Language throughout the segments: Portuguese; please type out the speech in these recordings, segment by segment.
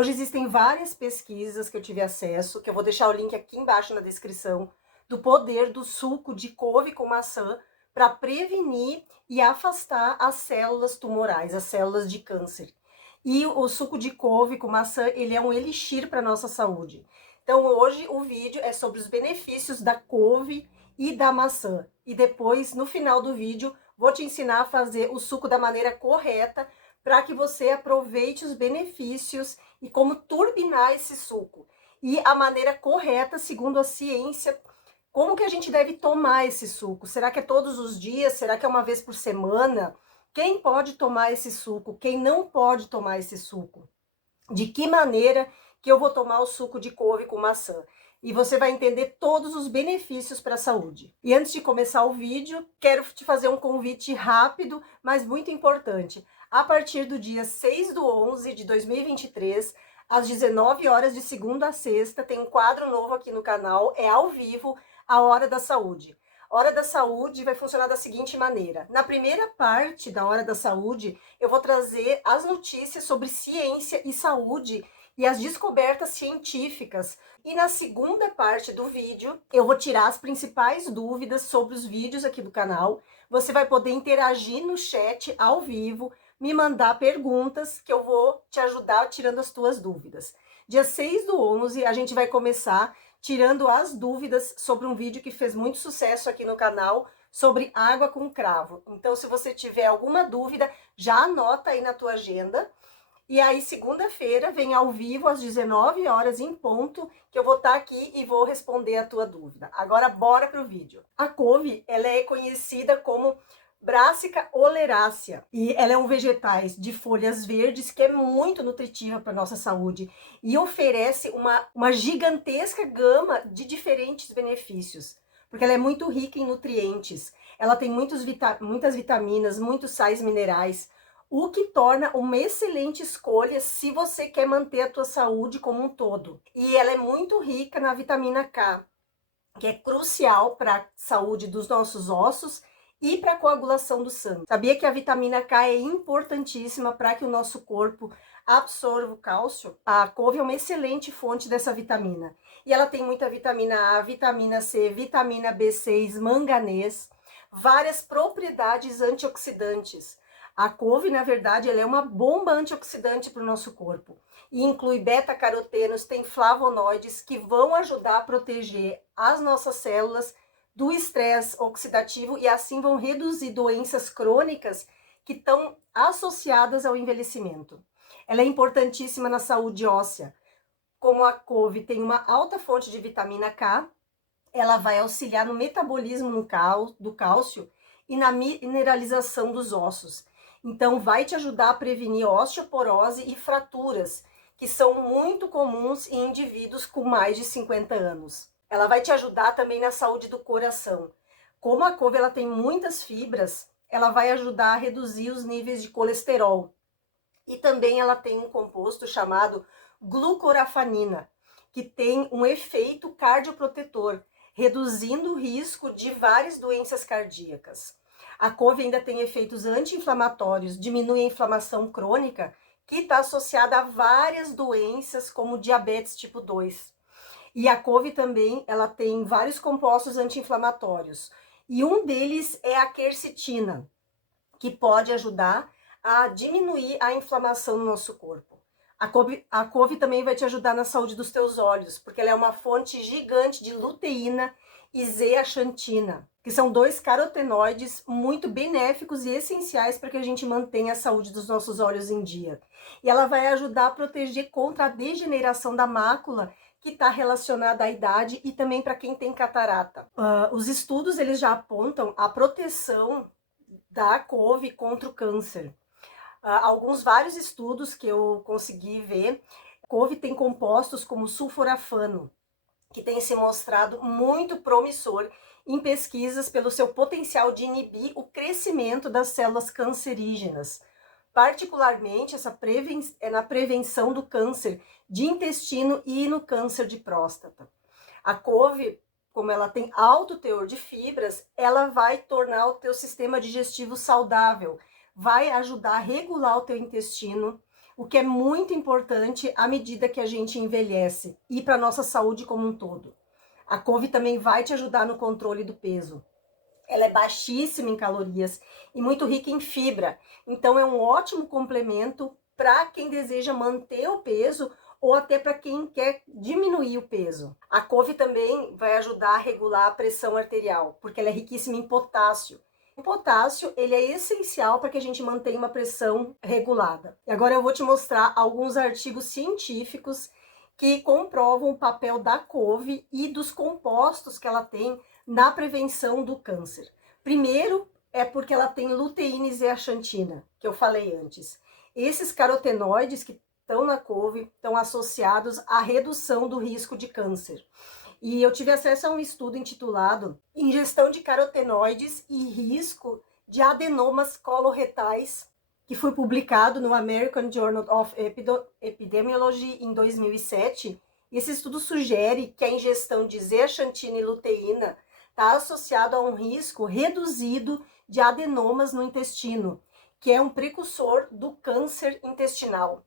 Hoje existem várias pesquisas que eu tive acesso, que eu vou deixar o link aqui embaixo na descrição, do poder do suco de couve com maçã para prevenir e afastar as células tumorais, as células de câncer. E o suco de couve com maçã, ele é um elixir para a nossa saúde. Então hoje o vídeo é sobre os benefícios da couve e da maçã. E depois, no final do vídeo, vou te ensinar a fazer o suco da maneira correta para que você aproveite os benefícios e como turbinar esse suco. E a maneira correta, segundo a ciência, como que a gente deve tomar esse suco? Será que é todos os dias? Será que é uma vez por semana? Quem pode tomar esse suco? Quem não pode tomar esse suco? De que maneira que eu vou tomar o suco de couve com maçã? E você vai entender todos os benefícios para a saúde. E antes de começar o vídeo, quero te fazer um convite rápido, mas muito importante. A partir do dia 6/11 de 2023, às 19 horas de segunda a sexta, tem um quadro novo aqui no canal, é ao vivo, a Hora da Saúde. A Hora da Saúde vai funcionar da seguinte maneira. Na primeira parte da Hora da Saúde, eu vou trazer as notícias sobre ciência e saúde e as descobertas científicas. E na segunda parte do vídeo, eu vou tirar as principais dúvidas sobre os vídeos aqui do canal. Você vai poder interagir no chat ao vivo, me mandar perguntas que eu vou te ajudar tirando as tuas dúvidas. Dia 6/11, a gente vai começar tirando as dúvidas sobre um vídeo que fez muito sucesso aqui no canal, sobre água com cravo. Então, se você tiver alguma dúvida, já anota aí na tua agenda. E aí, segunda-feira, vem ao vivo, às 19 horas em ponto, que eu vou estar aqui e vou responder a tua dúvida. Agora, bora pro vídeo. A couve, ela é conhecida como Brassica oleracea, e ela é um vegetal de folhas verdes que é muito nutritiva para nossa saúde e oferece uma gigantesca gama de diferentes benefícios, porque ela é muito rica em nutrientes, ela tem muitas vitaminas, muitos sais minerais, o que torna uma excelente escolha se você quer manter a tua saúde como um todo. E ela é muito rica na vitamina K, que é crucial para a saúde dos nossos ossos e para a coagulação do sangue. Sabia que a vitamina K é importantíssima para que o nosso corpo absorva o cálcio? A couve é uma excelente fonte dessa vitamina. E ela tem muita vitamina A, vitamina C, vitamina B6, manganês, várias propriedades antioxidantes. A couve, na verdade, ela é uma bomba antioxidante para o nosso corpo. E inclui beta-carotenos, tem flavonoides que vão ajudar a proteger as nossas células do estresse oxidativo e assim vão reduzir doenças crônicas que estão associadas ao envelhecimento. Ela é importantíssima na saúde óssea. Como a couve tem uma alta fonte de vitamina K, ela vai auxiliar no metabolismo do cálcio e na mineralização dos ossos. Então, vai te ajudar a prevenir osteoporose e fraturas, que são muito comuns em indivíduos com mais de 50 anos. Ela vai te ajudar também na saúde do coração. Como a couve ela tem muitas fibras, ela vai ajudar a reduzir os níveis de colesterol. E também ela tem um composto chamado glucorafanina, que tem um efeito cardioprotetor, reduzindo o risco de várias doenças cardíacas. A couve ainda tem efeitos anti-inflamatórios, diminui a inflamação crônica, que está associada a várias doenças, como diabetes tipo 2. E a couve também, ela tem vários compostos anti-inflamatórios. E um deles é a quercetina, que pode ajudar a diminuir a inflamação no nosso corpo. A couve também vai te ajudar na saúde dos teus olhos, porque ela é uma fonte gigante de luteína e zeaxantina, que são dois carotenoides muito benéficos e essenciais para que a gente mantenha a saúde dos nossos olhos em dia. E ela vai ajudar a proteger contra a degeneração da mácula, que está relacionada à idade, e também para quem tem catarata. Os estudos eles já apontam a proteção da couve contra o câncer. Vários estudos que eu consegui ver, couve tem compostos como sulforafano, que tem se mostrado muito promissor em pesquisas pelo seu potencial de inibir o crescimento das células cancerígenas. Particularmente, na prevenção do câncer de intestino e no câncer de próstata. A couve, como ela tem alto teor de fibras, ela vai tornar o teu sistema digestivo saudável, vai ajudar a regular o teu intestino, o que é muito importante à medida que a gente envelhece e para a nossa saúde como um todo. A couve também vai te ajudar no controle do peso. Ela é baixíssima em calorias e muito rica em fibra, então é um ótimo complemento para quem deseja manter o peso ou até para quem quer diminuir o peso. A couve também vai ajudar a regular a pressão arterial, porque ela é riquíssima em potássio. O potássio, ele é essencial para que a gente mantenha uma pressão regulada. E agora eu vou te mostrar alguns artigos científicos que comprovam o papel da couve e dos compostos que ela tem na prevenção do câncer. Primeiro, é porque ela tem luteína e zeaxantina, que eu falei antes. Esses carotenoides que estão na couve estão associados à redução do risco de câncer. E eu tive acesso a um estudo intitulado Ingestão de carotenoides e risco de adenomas coloretais, que foi publicado no American Journal of Epidemiology em 2007. E esse estudo sugere que a ingestão de zeaxantina e luteína está associado a um risco reduzido de adenomas no intestino, que é um precursor do câncer intestinal.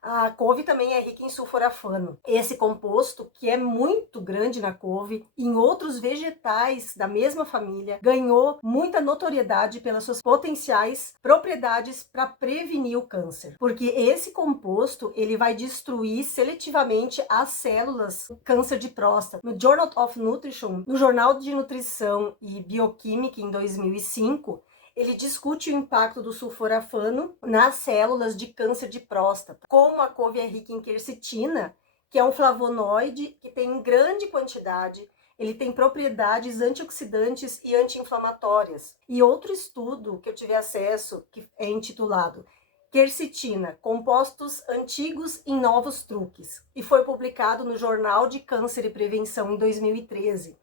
A couve também é rica em sulforafano. Esse composto, que é muito grande na couve, em outros vegetais da mesma família, ganhou muita notoriedade pelas suas potenciais propriedades para prevenir o câncer. Porque esse composto, ele vai destruir seletivamente as células do câncer de próstata. No Journal of Nutrition, no Jornal de Nutrição e Bioquímica em 2005, ele discute o impacto do sulforafano nas células de câncer de próstata. Como a couve é rica em quercetina, que é um flavonoide que tem em grande quantidade, ele tem propriedades antioxidantes e anti-inflamatórias. E outro estudo que eu tive acesso, que é intitulado Quercetina, compostos antigos em novos truques, e foi publicado no Jornal de Câncer e Prevenção em 2013.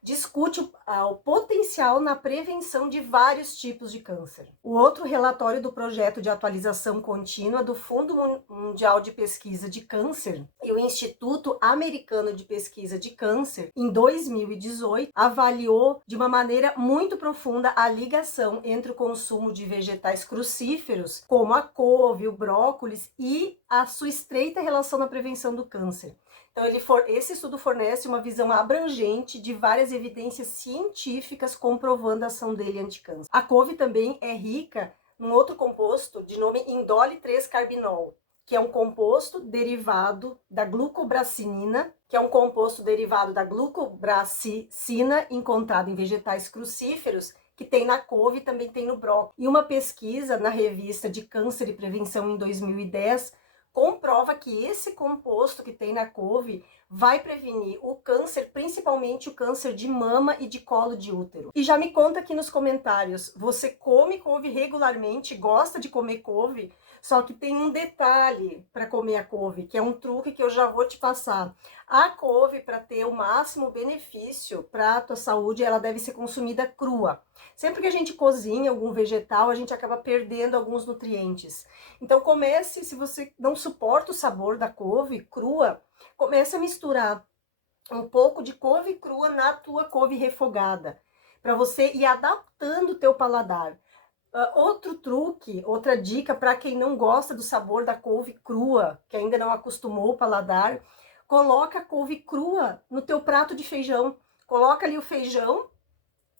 Discute o potencial na prevenção de vários tipos de câncer. O outro relatório do projeto de atualização contínua do Fundo Mundial de Pesquisa de Câncer e o Instituto Americano de Pesquisa de Câncer, em 2018, avaliou de uma maneira muito profunda a ligação entre o consumo de vegetais crucíferos, como a couve, o brócolis, e a sua estreita relação na prevenção do câncer. Então, esse estudo fornece uma visão abrangente de várias evidências científicas comprovando a ação dele anticâncer. A couve também é rica num outro composto de nome indole 3-carbinol, que é um composto derivado da glucobracinina, que é um composto derivado da glucobrascina encontrado em vegetais crucíferos, que tem na couve e também tem no brócolis. E uma pesquisa na revista de Câncer e Prevenção em 2010 comprova que esse composto que tem na couve vai prevenir o câncer, principalmente o câncer de mama e de colo de útero. E já me conta aqui nos comentários, você come couve regularmente, gosta de comer couve? Só que tem um detalhe para comer a couve, que é um truque que eu já vou te passar. A couve, para ter o máximo benefício para a tua saúde, ela deve ser consumida crua. Sempre que a gente cozinha algum vegetal, a gente acaba perdendo alguns nutrientes. Então comece, se você não suporta o sabor da couve crua, comece a misturar um pouco de couve crua na tua couve refogada, para você ir adaptando o teu paladar. Outro truque, outra dica para quem não gosta do sabor da couve crua, que ainda não acostumou o paladar, coloca a couve crua no teu prato de feijão. Coloca ali o feijão,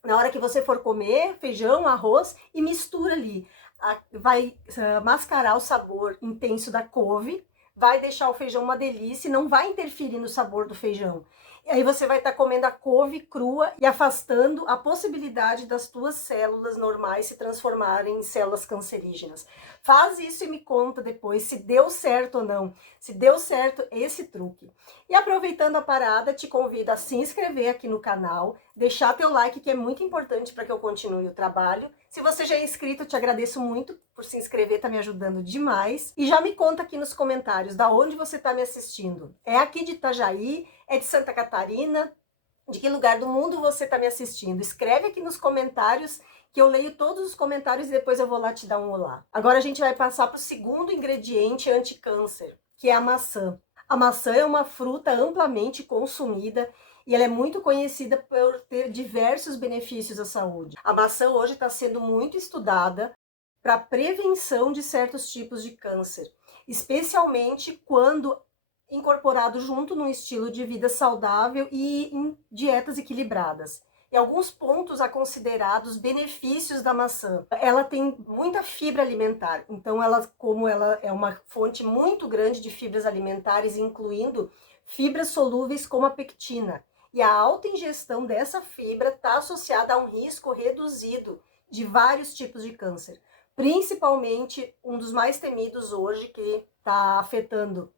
na hora que você for comer, feijão, arroz, e mistura ali. Vai mascarar o sabor intenso da couve, vai deixar o feijão uma delícia e não vai interferir no sabor do feijão. E aí você vai estar comendo a couve crua e afastando a possibilidade das tuas células normais se transformarem em células cancerígenas. Faz isso e me conta depois se deu certo ou não, se deu certo esse truque. E aproveitando a parada, te convido a se inscrever aqui no canal, deixar teu like, que é muito importante para que eu continue o trabalho. Se você já é inscrito, eu te agradeço muito por se inscrever, tá me ajudando demais. E já me conta aqui nos comentários da onde você está me assistindo. É aqui de Itajaí? É de Santa Catarina? De que lugar do mundo você está me assistindo? Escreve aqui nos comentários que eu leio todos os comentários e depois eu vou lá te dar um olá. Agora a gente vai passar para o segundo ingrediente anti-câncer, que é a maçã. A maçã é uma fruta amplamente consumida e ela é muito conhecida por ter diversos benefícios à saúde. A maçã hoje está sendo muito estudada para prevenção de certos tipos de câncer. especialmente quando incorporado junto num estilo de vida saudável e em dietas equilibradas. E alguns pontos a considerar dos benefícios da maçã. Ela tem muita fibra alimentar, então como ela é uma fonte muito grande de fibras alimentares, incluindo fibras solúveis como a pectina. E a alta ingestão dessa fibra está associada a um risco reduzido de vários tipos de câncer, principalmente um dos mais temidos hoje, que está afetando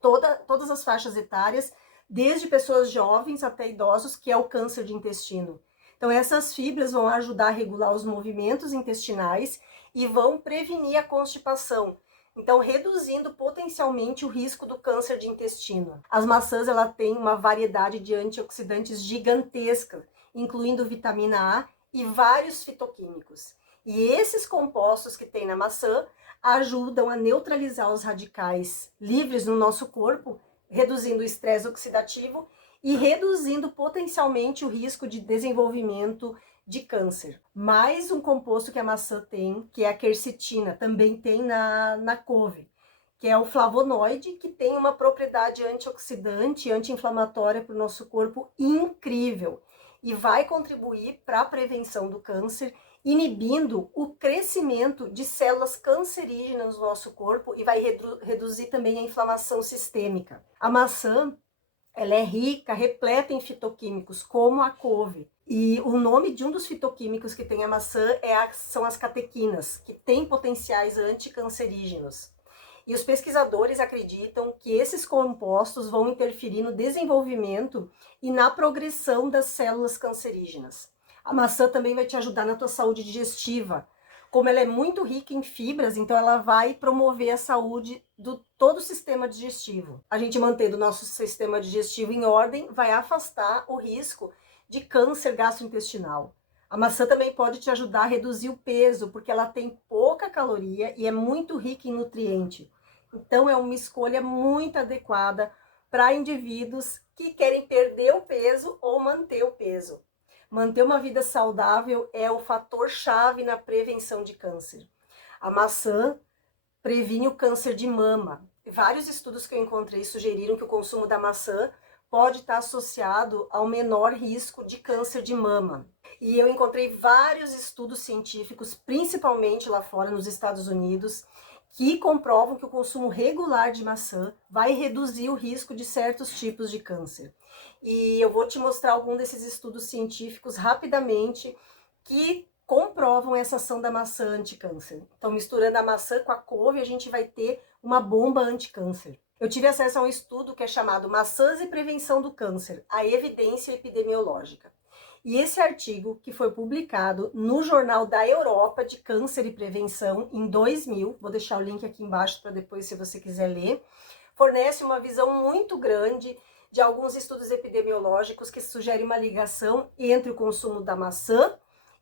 todas as faixas etárias, desde pessoas jovens até idosos, que é o câncer de intestino. Então, essas fibras vão ajudar a regular os movimentos intestinais e vão prevenir a constipação, então reduzindo potencialmente o risco do câncer de intestino. As maçãs, ela tem uma variedade de antioxidantes gigantesca, incluindo vitamina A e vários fitoquímicos. E esses compostos que tem na maçã ajudam a neutralizar os radicais livres no nosso corpo, reduzindo o estresse oxidativo e reduzindo potencialmente o risco de desenvolvimento de câncer. Mais um composto que a maçã tem, que é a quercetina, também tem na couve, que é o flavonoide, que tem uma propriedade antioxidante e anti-inflamatória para o nosso corpo incrível e vai contribuir para a prevenção do câncer, inibindo o crescimento de células cancerígenas no nosso corpo e vai reduzir também a inflamação sistêmica. A maçã, ela é rica, repleta em fitoquímicos, como a couve. E o nome de um dos fitoquímicos que tem a maçã são as catequinas, que têm potenciais anticancerígenos. E os pesquisadores acreditam que esses compostos vão interferir no desenvolvimento e na progressão das células cancerígenas. A maçã também vai te ajudar na tua saúde digestiva. Como ela é muito rica em fibras, então ela vai promover a saúde do todo o sistema digestivo. A gente mantendo o nosso sistema digestivo em ordem vai afastar o risco de câncer gastrointestinal. A maçã também pode te ajudar a reduzir o peso, porque ela tem pouca caloria e é muito rica em nutriente. Então é uma escolha muito adequada para indivíduos que querem perder o peso ou manter o peso. Manter uma vida saudável é o fator chave na prevenção de câncer. A maçã previne o câncer de mama. Vários estudos que eu encontrei sugeriram que o consumo da maçã pode estar associado ao menor risco de câncer de mama. E eu encontrei vários estudos científicos, principalmente lá fora nos Estados Unidos, que comprovam que o consumo regular de maçã vai reduzir o risco de certos tipos de câncer. E eu vou te mostrar algum desses estudos científicos rapidamente que comprovam essa ação da maçã anti-câncer. Então, misturando a maçã com a couve, a gente vai ter uma bomba anti-câncer. Eu tive acesso a um estudo que é chamado Maçãs e Prevenção do Câncer, a evidência epidemiológica. E esse artigo, que foi publicado no Jornal da Europa de Câncer e Prevenção em 2000, vou deixar o link aqui embaixo para depois, se você quiser ler, fornece uma visão muito grande de alguns estudos epidemiológicos que sugerem uma ligação entre o consumo da maçã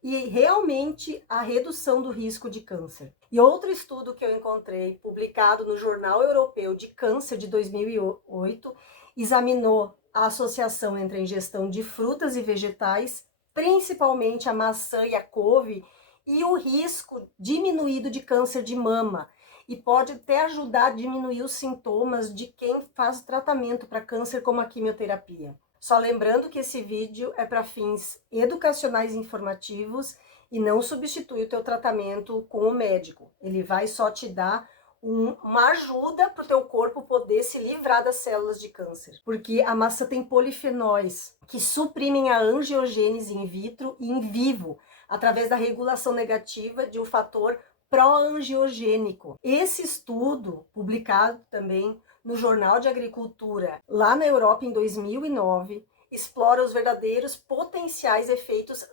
e realmente a redução do risco de câncer. E outro estudo que eu encontrei, publicado no Jornal Europeu de Câncer de 2008, examinou a associação entre a ingestão de frutas e vegetais, principalmente a maçã e a couve, e o risco diminuído de câncer de mama. E pode até ajudar a diminuir os sintomas de quem faz tratamento para câncer, como a quimioterapia. Só lembrando que esse vídeo é para fins educacionais e informativos e não substitui o teu tratamento com o médico. Ele vai só te dar uma ajuda para o teu corpo poder se livrar das células de câncer. Porque a maçã tem polifenóis que suprimem a angiogênese in vitro e in vivo, através da regulação negativa de um fator pró-angiogênico. Esse estudo, publicado também no Jornal de Agricultura, lá na Europa em 2009, explora os verdadeiros potenciais efeitos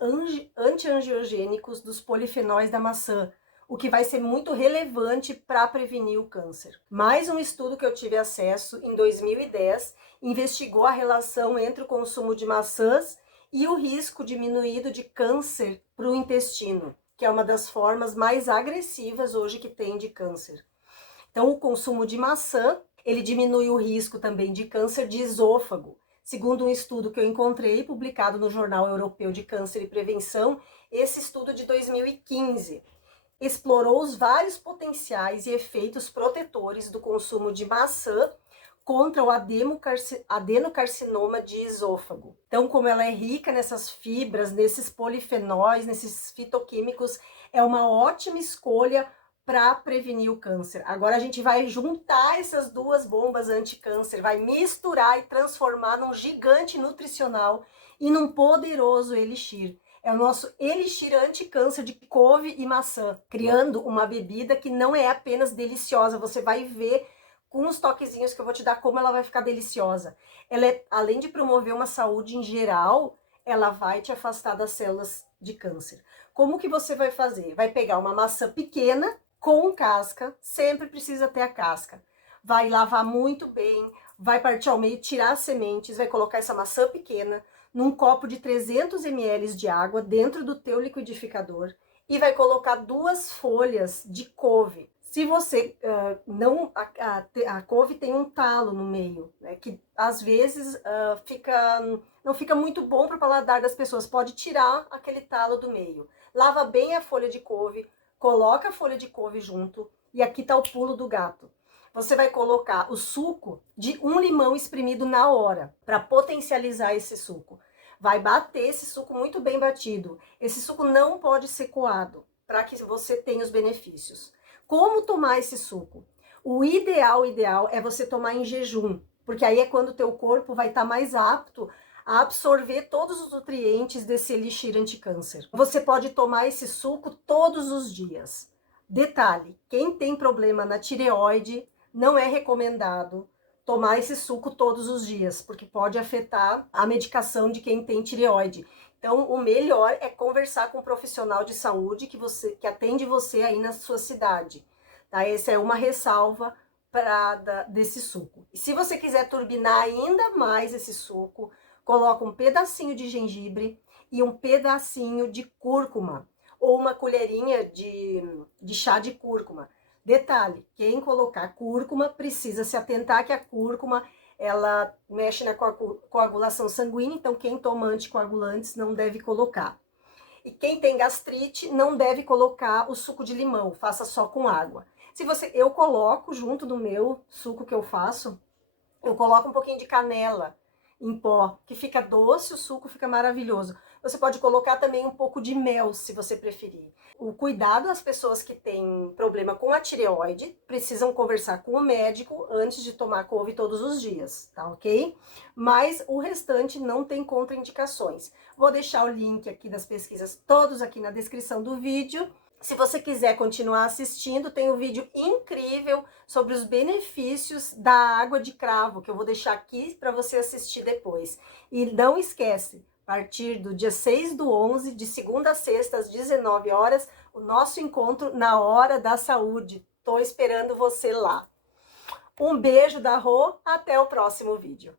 anti-angiogênicos dos polifenóis da maçã, o que vai ser muito relevante para prevenir o câncer. Mais um estudo que eu tive acesso em 2010 investigou a relação entre o consumo de maçãs e o risco diminuído de câncer para o intestino, que é uma das formas mais agressivas hoje que tem de câncer. Então, o consumo de maçã, ele diminui o risco também de câncer de esôfago. Segundo um estudo que eu encontrei, publicado no Jornal Europeu de Câncer e Prevenção, esse estudo de 2015. explorou os vários potenciais e efeitos protetores do consumo de maçã contra o adenocarcinoma de esôfago. Então, como ela é rica nessas fibras, nesses polifenóis, nesses fitoquímicos, é uma ótima escolha para prevenir o câncer. Agora a gente vai juntar essas duas bombas anti-câncer, vai misturar e transformar num gigante nutricional e num poderoso elixir. É o nosso elixir anti-câncer de couve e maçã, criando uma bebida que não é apenas deliciosa, você vai ver com os toquezinhos que eu vou te dar como ela vai ficar deliciosa. Ela é, além de promover uma saúde em geral, ela vai te afastar das células de câncer. Como que você vai fazer? Vai pegar uma maçã pequena, com casca, sempre precisa ter a casca. Vai lavar muito bem, vai partir ao meio, tirar as sementes, vai colocar essa maçã pequena num copo de 300 ml de água dentro do teu liquidificador e vai colocar 2 folhas de couve. Se você a couve tem um talo no meio, né, que às vezes não fica muito bom para o paladar das pessoas, pode tirar aquele talo do meio. Lava bem a folha de couve, coloca a folha de couve junto e aqui tá o pulo do gato. Você vai colocar o suco de um limão espremido na hora para potencializar esse suco. Vai bater esse suco muito bem batido. Esse suco não pode ser coado para que você tenha os benefícios. Como tomar esse suco? O ideal é você tomar em jejum, porque aí é quando o teu corpo vai estar mais apto a absorver todos os nutrientes desse elixir anticâncer. Você pode tomar esse suco todos os dias. Detalhe, quem tem problema na tireoide, não é recomendado tomar esse suco todos os dias, porque pode afetar a medicação de quem tem tireoide. Então, o melhor é conversar com um profissional de saúde que atende você aí na sua cidade. Tá? Essa é uma ressalva desse suco. E se você quiser turbinar ainda mais esse suco, coloca um pedacinho de gengibre e um pedacinho de cúrcuma, ou uma colherinha de chá de cúrcuma. Detalhe, quem colocar cúrcuma precisa se atentar que a cúrcuma ela mexe na coagulação sanguínea, então quem toma anticoagulantes não deve colocar. E quem tem gastrite não deve colocar o suco de limão, faça só com água. Eu coloco junto do meu suco que eu faço, eu coloco um pouquinho de canela em pó, que fica doce, o suco fica maravilhoso. Você pode colocar também um pouco de mel, se você preferir. O cuidado das pessoas que têm problema com a tireoide precisam conversar com o médico antes de tomar couve todos os dias, tá ok? Mas o restante não tem contraindicações. Vou deixar o link aqui das pesquisas todos aqui na descrição do vídeo. Se você quiser continuar assistindo, tem um vídeo incrível sobre os benefícios da água de cravo, que eu vou deixar aqui para você assistir depois. E não esquece, a partir do dia 6/11, de segunda a sexta, às 19 horas, o nosso encontro na Hora da Saúde. Tô esperando você lá. Um beijo da Rô, até o próximo vídeo.